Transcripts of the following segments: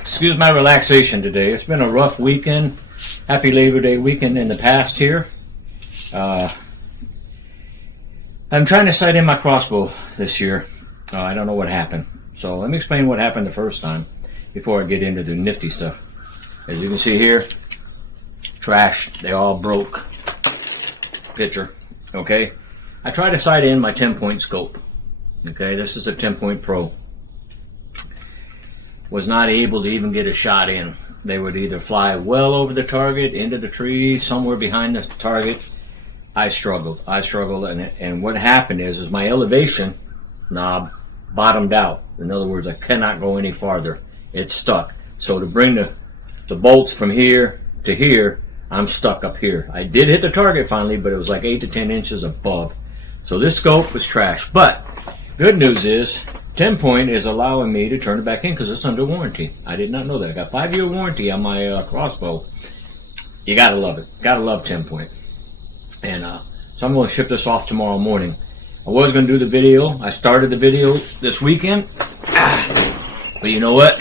Excuse my relaxation today. It's been a rough weekend. Happy Labor Day weekend in the past here. I'm trying to sight in my crossbow this year. I don't know what happened. So let me explain what happened the first time before I get into the nifty stuff. As you can see here, trash. They all broke. Picture. Okay. I tried to sight in my Tenpoint scope. Okay, this is a Tenpoint Pro. Was not able to even get a shot in. They would either fly well over the target, into the tree, somewhere behind the target. I struggled, and what happened is my elevation knob bottomed out. In other words, I cannot go any farther. It's stuck. So to bring the bolts from here to here, I'm stuck up here. I did hit the target finally, but it was like 8 to 10 inches above. So this scope was trash. But good news is, Tenpoint is allowing me to turn it back in because it's under warranty. I did not know that. I got 5-year warranty on my crossbow. You gotta love it. Gotta love Tenpoint. And so I'm going to ship this off tomorrow morning. I was going to do the video. I started the video this weekend. But you know what?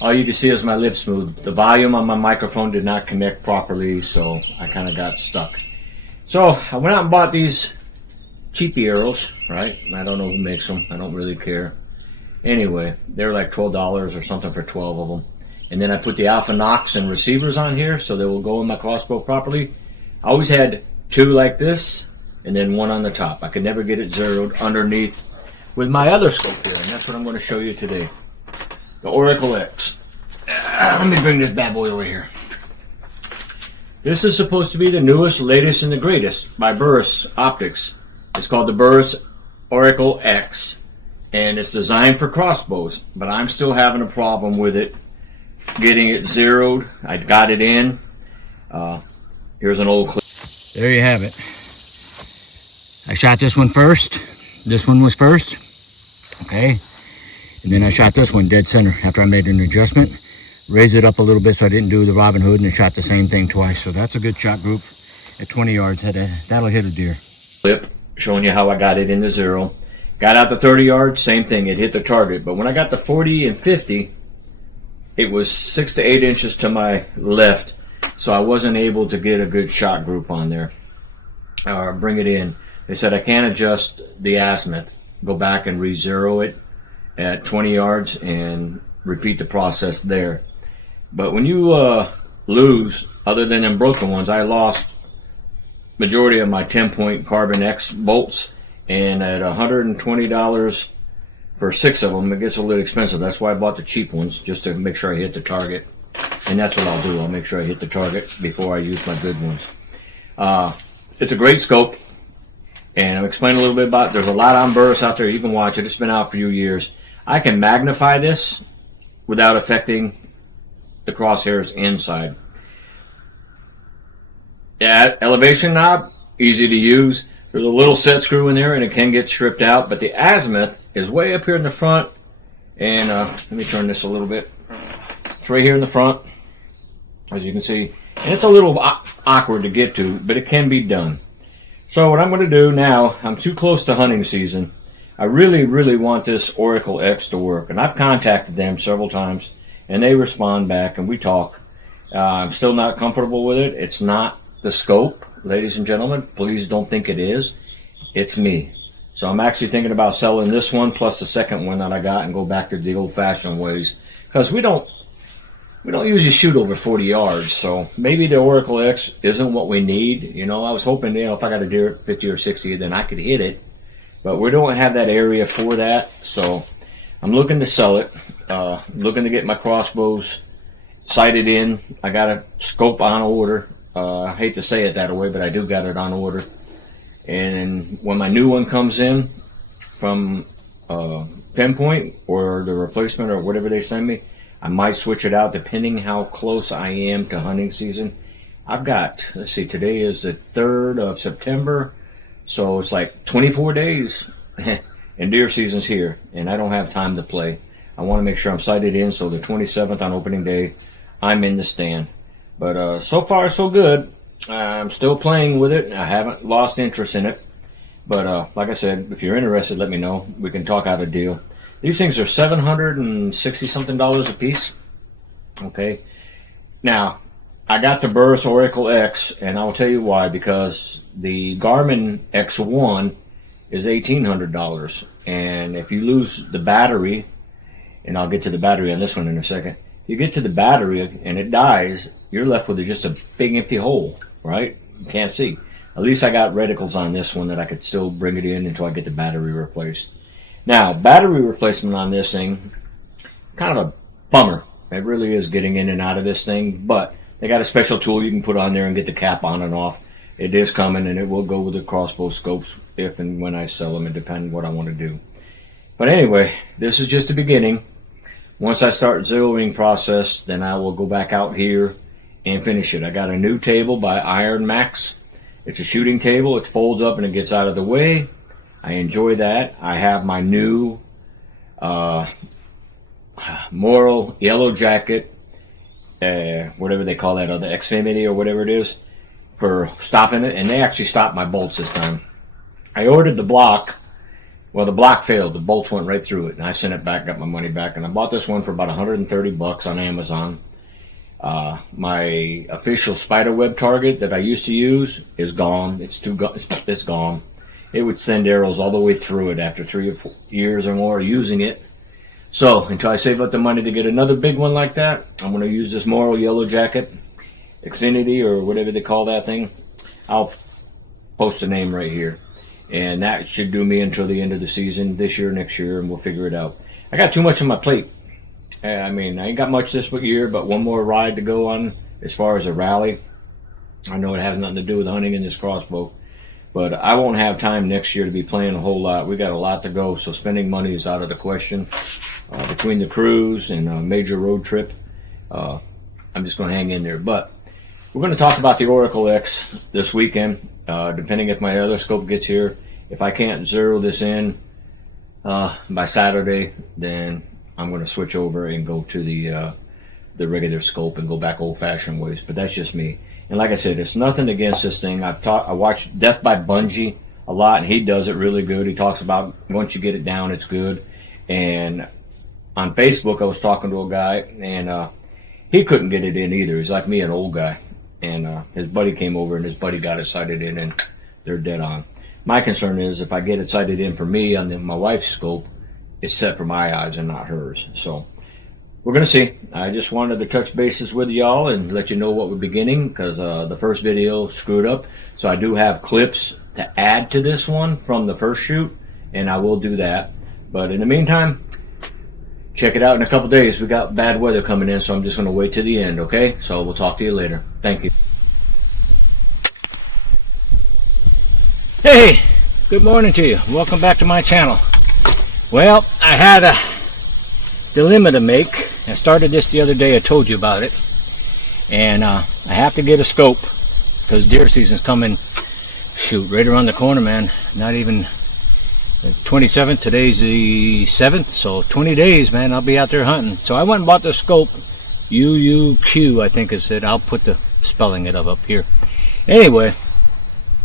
All you can see is my lips move. The volume on my microphone did not connect properly, so I kind of got stuck. So I went out and bought these cheapy arrows, right? I don't know who makes them. I don't really care. Anyway, they're like $12 or something for 12 of them. And then I put the Alpha Nox and receivers on here so they will go in my crossbow properly. I always had 2 like this and then 1 on the top. I could never get it zeroed underneath with my other scope here, and that's what I'm going to show you today. The Oracle X. Let me bring this bad boy over here. This is supposed to be the newest, latest, and the greatest by Burris Optics. It's called the Burris Oracle X, and it's designed for crossbows, but I'm still having a problem with it, getting it zeroed. I got it in. Here's an old clip. There you have it. I shot this one first. This one was first. Okay. And then I shot this one dead center after I made an adjustment. Raised it up a little bit so I didn't do the Robin Hood, and I shot the same thing twice. So that's a good shot group at 20 yards. That'll hit a deer. Clip showing you how I got it in the zero. Got out to 30 yards, same thing. It hit the target. But when I got to 40 and 50, it was 6 to 8 inches to my left. So I wasn't able to get a good shot group on there. Or bring it in. They said I can't adjust the azimuth. Go back and re-zero it at 20 yards and repeat the process there. But when you lose, other than them broken ones, I lost majority of my Tenpoint Carbon X bolts, and at $120 for 6 of them, it gets a little expensive. That's why I bought the cheap ones, just to make sure I hit the target. And that's what I'll do. I'll make sure I hit the target before I use my good ones. It's a great scope, and I'll explain a little bit about it. There's a lot on Burris out there. You can watch it. It's been out for a few years. I can magnify this without affecting the crosshairs inside. Yeah, elevation knob, easy to use. There's a little set screw in there and it can get stripped out, but the azimuth is way up here in the front. And let me turn this a little bit. It's right here in the front, as you can see. And it's a little awkward to get to, but it can be done. So what I'm going to do now, I'm too close to hunting season. I really, really want this Oracle X to work. And I've contacted them several times, and they respond back, and we talk. I'm still not comfortable with it. It's not the scope, ladies and gentlemen. Please don't think it is. It's me. So I'm actually thinking about selling this one plus the second one that I got and go back to the old-fashioned ways. Because we don't usually shoot over 40 yards. So maybe the Oracle X isn't what we need. You know, I was hoping, you know, if I got a deer at 50 or 60, then I could hit it. But we don't have that area for that. So I'm looking to sell it. Looking to get my crossbows sighted in. I got a scope on order. I hate to say it that way, but I do got it on order. And when my new one comes in from Tenpoint or the replacement or whatever they send me, I might switch it out depending how close I am to hunting season. I've got, let's see, today is the 3rd of September, so it's like 24 days and deer season's here, and I don't have time to play. I want to make sure I'm sighted in, so the 27th on opening day, I'm in the stand. But so far, so good. I'm still playing with it. I haven't lost interest in it. But like I said, if you're interested, let me know. We can talk out a deal. These things are $760 something a piece. Okay. Now, I got the Burris Oracle X, and I'll tell you why. Because the Garmin X1 is $1,800, and if you lose the battery, and I'll get to the battery on this one in a second. You get to the battery and it dies, you're left with just a big empty hole, right? You can't see. At least I got reticles on this one that I could still bring it in until I get the battery replaced. Now, battery replacement on this thing, kind of a bummer. It really is getting in and out of this thing, but they got a special tool you can put on there and get the cap on and off. It is coming, and it will go with the Crossbow scopes if and when I sell them, and depending what I want to do. But anyway, this is just the beginning. Once I start zeroing process, then I will go back out here and finish it. I got a new table by Iron Max. It's a shooting table. It folds up and it gets out of the way. I enjoy that. I have my new Morrow Yellow Jacket, whatever they call that, or the Xfinity or whatever it is, for stopping it. And they actually stopped my bolts this time. I ordered the block. Well, the block failed. The bolts went right through it, and I sent it back, got my money back, and I bought this one for about $130 on Amazon. My official spiderweb target that I used to use is gone. It's gone. It would send arrows all the way through it after 3 or 4 years or more using it. So until I save up the money to get another big one like that, I'm going to use this Morrow Yellow Jacket, Xfinity, or whatever they call that thing. I'll post a name right here. And that should do me until the end of the season, this year, next year, and we'll figure it out. I got too much on my plate. I mean, I ain't got much this year, but one more ride to go on as far as a rally. I know it has nothing to do with hunting in this crossbow, but I won't have time next year to be playing a whole lot. We got a lot to go, so spending money is out of the question. Between the cruise and a major road trip, I'm just going to hang in there. But we're going to talk about the Oracle X this weekend. Depending if my other scope gets here. If I can't zero this in by Saturday, then I'm going to switch over and go to the regular scope and go back old-fashioned ways. But that's just me. And like I said, it's nothing against this thing. I watched Death by Bungie a lot, and he does it really good. He talks about once you get it down, it's good. And on Facebook, I was talking to a guy, and he couldn't get it in either. He's like me, an old guy. And his buddy came over, and his buddy got it sighted in, and they're dead on. My concern is if I get it sighted in for me on my wife's scope, it's set for my eyes and not hers. So we're going to see. I just wanted to touch bases with y'all and let you know what we're beginning, because the first video screwed up. So I do have clips to add to this one from the first shoot, and I will do that. But in the meantime, check it out in a couple days. We got bad weather coming in, so I'm just going to wait to the end, okay? So we'll talk to you later. Thank you. Hey, good morning to you. Welcome back to my channel. Well, I had a dilemma to make. I started this the other day. I told you about it. And I have to get a scope because deer season's coming, shoot, right around the corner, man. Not even 27th, today's the 7th, so 20 days, man, I'll be out there hunting. So I went and bought the scope, UUQ, I think is it. I'll put the spelling it up here. Anyway,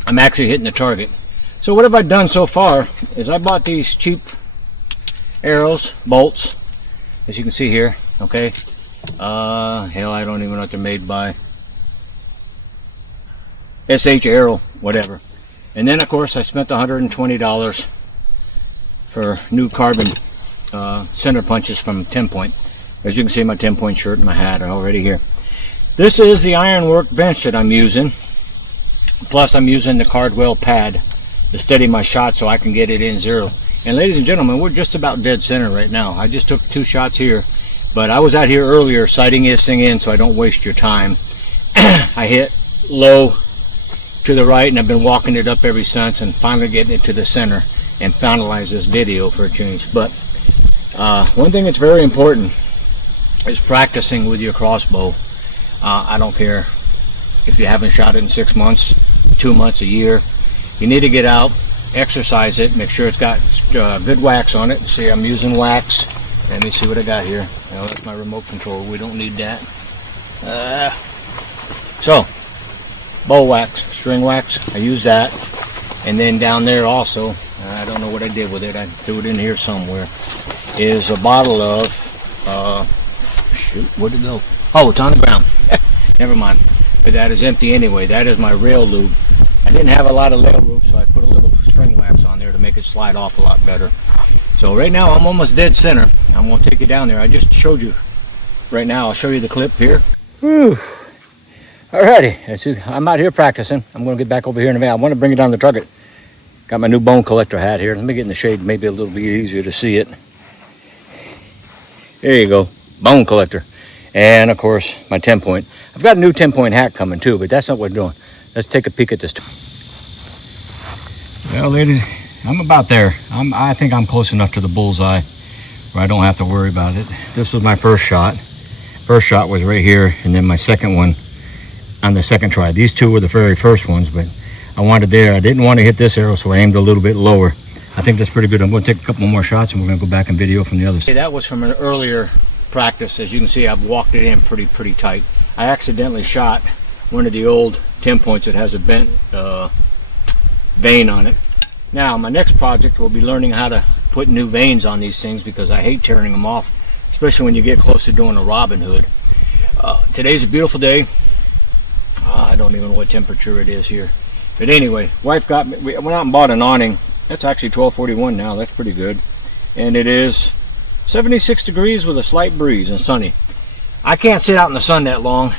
I'm actually hitting the target. So what have I done so far is I bought these cheap arrows, bolts, as you can see here, okay? Hell, I don't even know what they're made by. SH Arrow, whatever. And then, of course, I spent $120 for new carbon center punches from Tenpoint. As you can see, my Tenpoint shirt and my hat are already here. This is the ironwork bench that I'm using. Plus, I'm using the Cardwell pad to steady my shot so I can get it in zero. And ladies and gentlemen, we're just about dead center right now. I just took 2 shots here, but I was out here earlier sighting this thing in so I don't waste your time. I hit low to the right, and I've been walking it up ever since, and finally getting it to the center and finalize this video for a change. But one thing that's very important is practicing with your crossbow. I don't care if you haven't shot it in 6 months, 2 months, a year. You need to get out, exercise it, make sure it's got good wax on it. See, I'm using wax. Let me see what I got here. Well, that's my remote control. We don't need that. So, bow wax, string wax, I use that. And then down there also, I don't know what I did with it. I threw it in here somewhere. is a bottle of, shoot, where'd it go? Oh, it's on the ground. Never mind. But that is empty anyway. That is my rail lube. I didn't have a lot of rail lube, so I put a little string wax on there to make it slide off a lot better. So right now I'm almost dead center. I'm going to take you down there. I just showed you. Right now I'll show you the clip here. Whew. Alrighty, I'm out here practicing. I'm going to get back over here in a minute. I want to bring it down the target. Got my new bone collector hat here. Let me get in the shade, maybe a little bit easier to see it. There you go, bone collector. And of course, my Tenpoint. I've got a new Tenpoint hat coming too, but that's not what we're doing. Let's take a peek at this. Well, ladies, I'm about there. I think I'm close enough to the bullseye where I don't have to worry about it. This was my first shot. First shot was right here, and then my second one on the second try. These two were the very first ones, but I wanted there. I didn't want to hit this arrow, so I aimed a little bit lower. I think that's pretty good. I'm going to take a couple more shots, and we're going to go back and video from the other side. That was from an earlier practice. As you can see, I've walked it in pretty tight. I accidentally shot one of the old Tenpoints that has a bent vein on it. Now, my next project will be learning how to put new veins on these things, because I hate tearing them off, especially when you get close to doing a Robin Hood. Today's a beautiful day. I don't even know what temperature it is here. But anyway, wife got me, we went out and bought an awning. That's actually 12:41 now. That's pretty good. And it is 76 degrees with a slight breeze and sunny. I can't sit out in the sun that long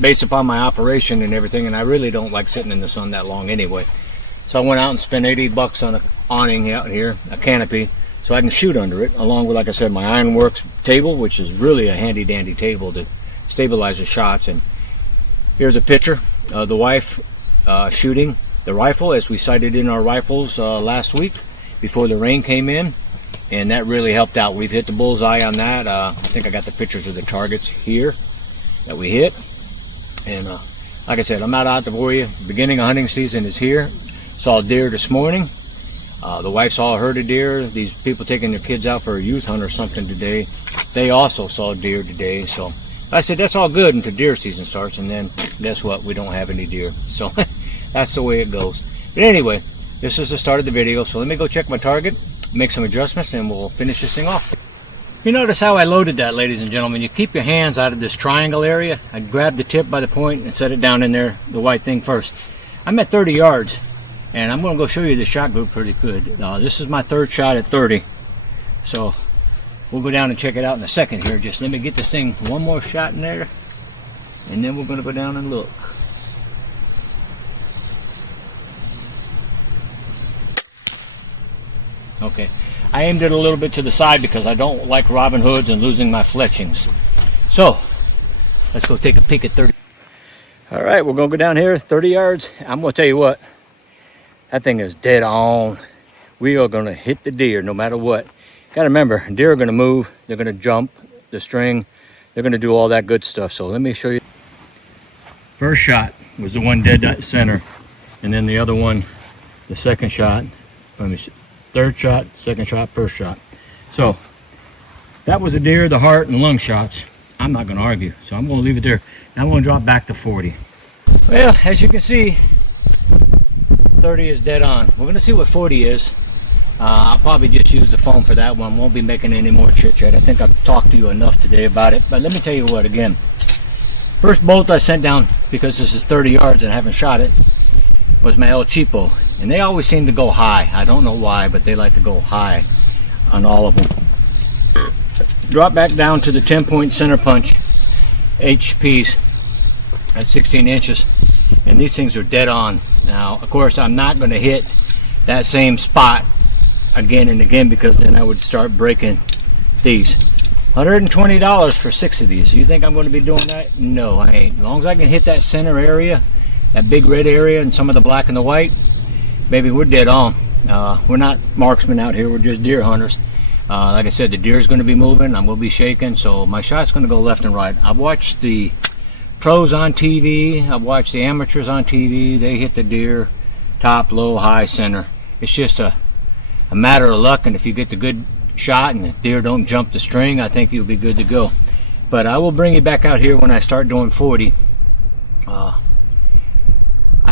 based upon my operation and everything, and I really don't like sitting in the sun that long anyway. So I went out and spent $80 on an awning out here, a canopy, so I can shoot under it, along with, like I said, my Ironworks table, which is really a handy dandy table to stabilize the shots. And here's a picture of the wife shooting the rifle as we sighted in our rifles last week before the rain came in, and that really helped out. We've hit the bullseye on that. I think I got the pictures of the targets here that we hit. And like I said, I'm not out to bore you. Beginning of hunting season is here. Saw a deer this morning. The wife saw a herd of deer. These people taking their kids out for a youth hunt or something today, they also saw deer today. So I said, that's all good until deer season starts, and then guess what? We don't have any deer. So that's the way it goes. But anyway, this is the start of the video, so let me go check my target, make some adjustments, and we'll finish this thing off. You notice how I loaded that, ladies and gentlemen. You keep your hands out of this triangle area. I grabbed the tip by the point and set it down in there, the white thing first. I'm at 30 yards, and I'm going to go show you the shot group pretty good. This is my third shot at 30, so we'll go down and check it out in a second here. Just let me get this thing one more shot in there, and then we're going to go down and look. Okay, I aimed it a little bit to the side because I don't like Robin Hoods and losing my fletchings. So let's go take a peek at 30. All right, we're going to go down here 30 yards. I'm going to tell you what, that thing is dead on. We are going to hit the deer no matter what. Got to remember, deer are going to move, they're going to jump the string, they're going to do all that good stuff. So let me show you. First shot was the one dead center, and then the other one, the second shot. Let me see. Third shot, second shot, first shot. So that was a deer, the heart and lung shots. I'm not going to argue, so I'm going to leave it there. Now I'm going to drop back to 40. Well, as you can see, 30 is dead on. We're going to see what 40 is. I'll probably just use the phone for that one. Won't be making any more chit chat. I think I've talked to you enough today about it. But let me tell you what, again, first bolt I sent down, because this is 30 yards and I haven't shot it, was my El Cheapo. And they always seem to go high. I don't know why, but they like to go high on all of them. Drop back down to the Tenpoint center punch HPs at 16 inches. And these things are dead on. Now, of course, I'm not going to hit that same spot again and again, because then I would start breaking these. $120 for 6 of these. You think I'm going to be doing that? No, I ain't. As long as I can hit that center area, that big red area, and some of the black and the white, baby, we're dead on. We're not marksmen out here. We're just deer hunters. Like I said, the deer is going to be moving. I'm going to be shaking, so my shot's going to go left and right. I've watched the pros on TV. I've watched the amateurs on TV. They hit the deer top, low, high, center. It's just a matter of luck, and if you get the good shot and the deer don't jump the string, I think you'll be good to go. But I will bring you back out here when I start doing 40.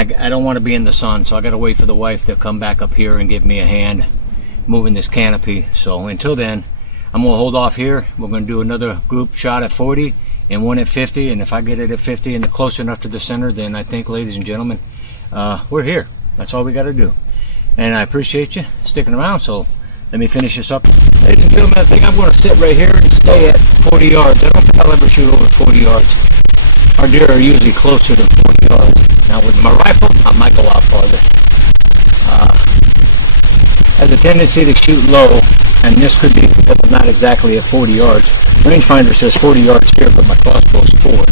I don't want to be in the sun, so I got to wait for the wife to come back up here and give me a hand moving this canopy. So until then, I'm going to hold off here. We're going to do another group shot at 40 and one at 50. And if I get it at 50 and close enough to the center, then I think, ladies and gentlemen, we're here. That's all we got to do. And I appreciate you sticking around. So let me finish this up. Ladies and gentlemen, I think I'm going to sit right here and stay at 40 yards. I don't think I'll ever shoot over 40 yards. Our deer are usually closer than 40 yards. Now with my rifle, I might go out farther. Has a tendency to shoot low, and this could be because I'm not exactly at 40 yards. Rangefinder says 40 yards here, but my crossbow is forward.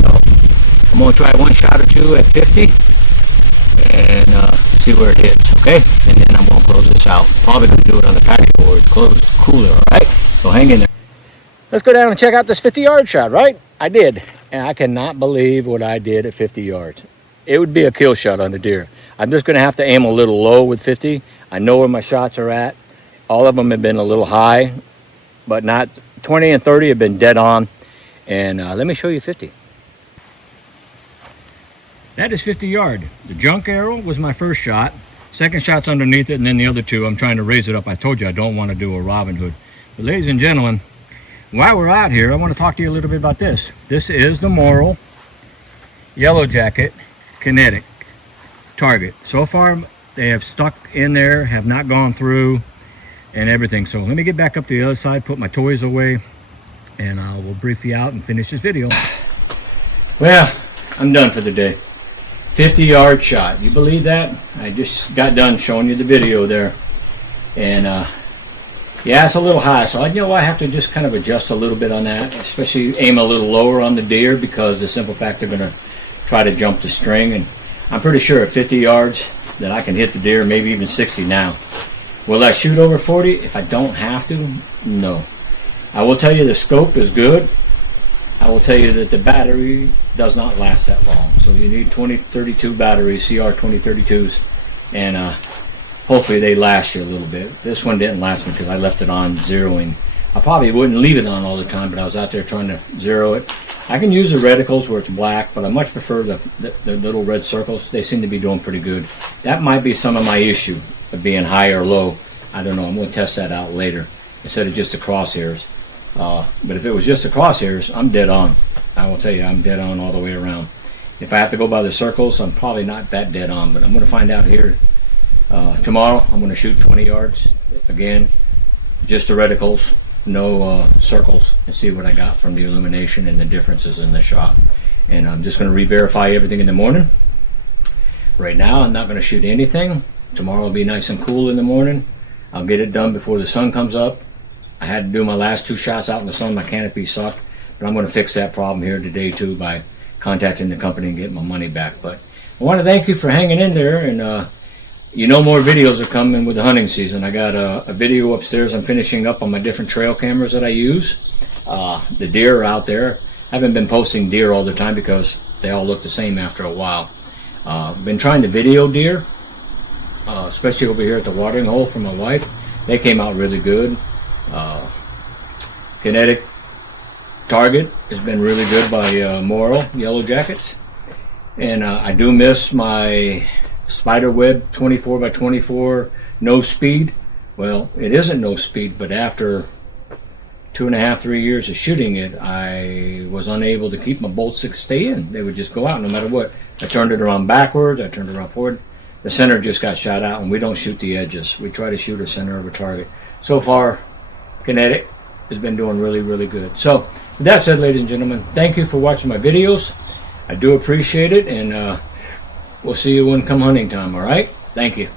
So I'm going to try one shot or two at 50 and see where it hits, okay? And then I'm going to close this out. Probably going to do it on the patio where it's closed, cooler, all right? So hang in there. Let's go down and check out this 50-yard shot, right? I did, and I cannot believe what I did at 50 yards. It would be a kill shot on the deer. I'm just going to have to aim a little low with 50. I know where my shots are at. All of them have been a little high, but not 20 and 30 have been dead on. And let me show you 50. That is 50 yard. The junk arrow was my first shot. Second shot's underneath it, and then the other two, I'm trying to raise it up. I told you I don't want to do a Robin Hood. But ladies and gentlemen, while we're out here, I want to talk to you a little bit about this. This is the Morrill Yellow Jacket Kinetic target. So far, they have stuck in there, have not gone through, and everything. So let me get back up to the other side, put my toys away, and I will brief you out and finish this video. Well, I'm done for the day. 50-yard shot. You believe that? I just got done showing you the video there. And yeah, it's a little high, so I know I have to just kind of adjust a little bit on that, especially aim a little lower on the deer, because the simple fact they're going to try to jump the string. And I'm pretty sure at 50 yards that I can hit the deer, maybe even 60 now. Will I shoot over 40 if I don't have to? No. I will tell you the scope is good. I will tell you that the battery does not last that long. So you need 2032 batteries, CR 2032s, and hopefully they last you a little bit. This one didn't last me because I left it on zeroing. I probably wouldn't leave it on all the time, but I was out there trying to zero it. I can use the reticles where it's black, but I much prefer the little red circles. They seem to be doing pretty good. That might be some of my issue of being high or low. I don't know. I'm going to test that out later instead of just the crosshairs. But if it was just the crosshairs, I'm dead on. I will tell you, I'm dead on all the way around. If I have to go by the circles, I'm probably not that dead on, but I'm going to find out here tomorrow. I'm going to shoot 20 yards again, just the reticles, no circles, and see what I got from the illumination and the differences in the shot. And I'm just going to re-verify everything in the morning. Right now, I'm not going to shoot anything. Tomorrow will be nice and cool in the morning. I'll get it done before the sun comes up. I had to do my last two shots out in the sun. My canopy sucked, but I'm going to fix that problem here today too by contacting the company and getting my money back. But I want to thank you for hanging in there, and you know more videos are coming with the hunting season. I got a video upstairs I'm finishing up on my different trail cameras that I use. The deer are out there. I haven't been posting deer all the time because they all look the same after a while. Been trying to video deer, especially over here at the watering hole for my wife. They came out really good. Kinetic target has been really good by Morrill Yellow Jackets. And I do miss my Spiderweb 24 by 24 no speed. Well, it isn't no speed, but after 2.5, 3 years of shooting it, I was unable to keep my bolts to stay in. They would just go out no matter what. I turned it around backwards, I turned it around forward. The center just got shot out, and we don't shoot the edges. We try to shoot a center of a target. So far, Kinetic has been doing really, really good. So, with that said, ladies and gentlemen, thank you for watching my videos. I do appreciate it, and we'll see you when come hunting time, all right? Thank you.